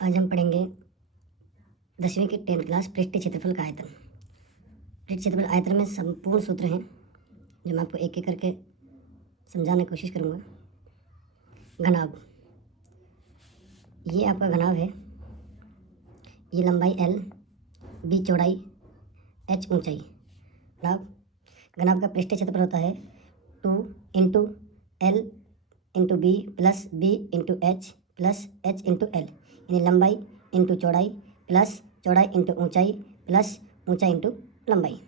आज हम पढ़ेंगे 10वीं की 10th क्लास पृष्ठीय क्षेत्रफल का आयतन। पृष्ठीय क्षेत्रफल आयतन में संपूर्ण सूत्र हैं जो मैं आपको एक एक करके समझाने की कोशिश करूँगा। घनाभ, ये आपका घनाभ है, ये लंबाई L, B चौड़ाई, H ऊंचाई। घनाभ का पृष्ठीय क्षेत्रफल होता है 2 into L into B plus B into H plus H into L, यानी लंबाई इंटू चौड़ाई प्लस चौड़ाई इंटू ऊंचाई प्लस ऊंचाई इंटू लंबाई।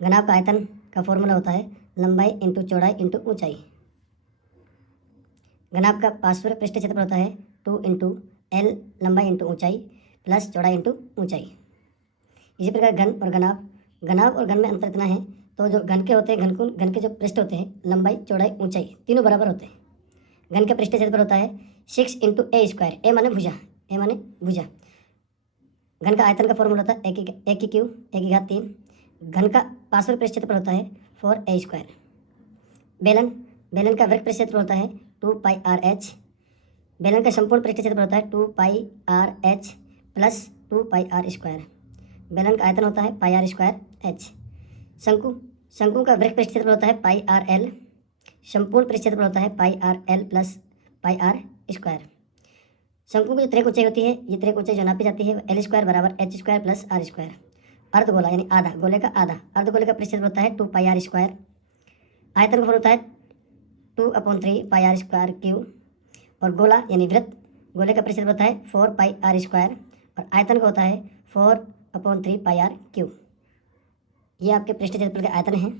घनाभ का आयतन का फॉर्मूला होता है लंबाई इंटू चौड़ाई इंटू ऊंचाई। घनाभ का पार्श्व पृष्ठीय क्षेत्रफल होता है 2 इंटू एल लंबाई इंटू ऊंचाई प्लस चौड़ाई इंटू ऊंचाई। इसी प्रकार घन और घनाभ और घन में अंतर इतना है, तो जो घन के होते हैं, घन के जो पृष्ठ होते हैं, लंबाई चौड़ाई ऊंचाई तीनों बराबर होते हैं। घन का पृष्ठीय क्षेत्रफल होता है 6 इंटू ए स्क्वायर, ए माने भुजा। घन का आयतन का फॉर्मूला होता है एक की क्यू 1/3। घन का पार्श्व पृष्ठीय क्षेत्रफल होता है 4a स्क्वायर। बेलन का वृत्त पृष्ठीय क्षेत्रफल होता है 2πr/h। बेलन का संपूर्ण पृष्ठीय क्षेत्रफल होता है 2πr/h प्लस 2πr स्क्वायर। बेलन का आयतन होता है πr²h। शंकु का वृत्त पृष्ठीय क्षेत्रफल होता है πrl। संपूर्ण पृष्ठीय क्षेत्रफल होता है πrl प्लस πr²। शंकु की जो त्रिक ऊंचाई होती है, ये त्रिक ऊंचाई जो नापी जाती है L² बराबर h² प्लस r²। अर्धगोला यानी आधा, गोले का आधा, अर्धगोले का पृष्ठीय क्षेत्रफल होता है 2πr²। आयतन का फॉर्मूला होता है 2/3πr² और गोला यानी वृत्त, गोले का पृष्ठीय क्षेत्रफल होता है 4πr² और आयतन का होता है 4/3πr³। ये आपके पृष्ठीय क्षेत्रफल के आयतन हैं।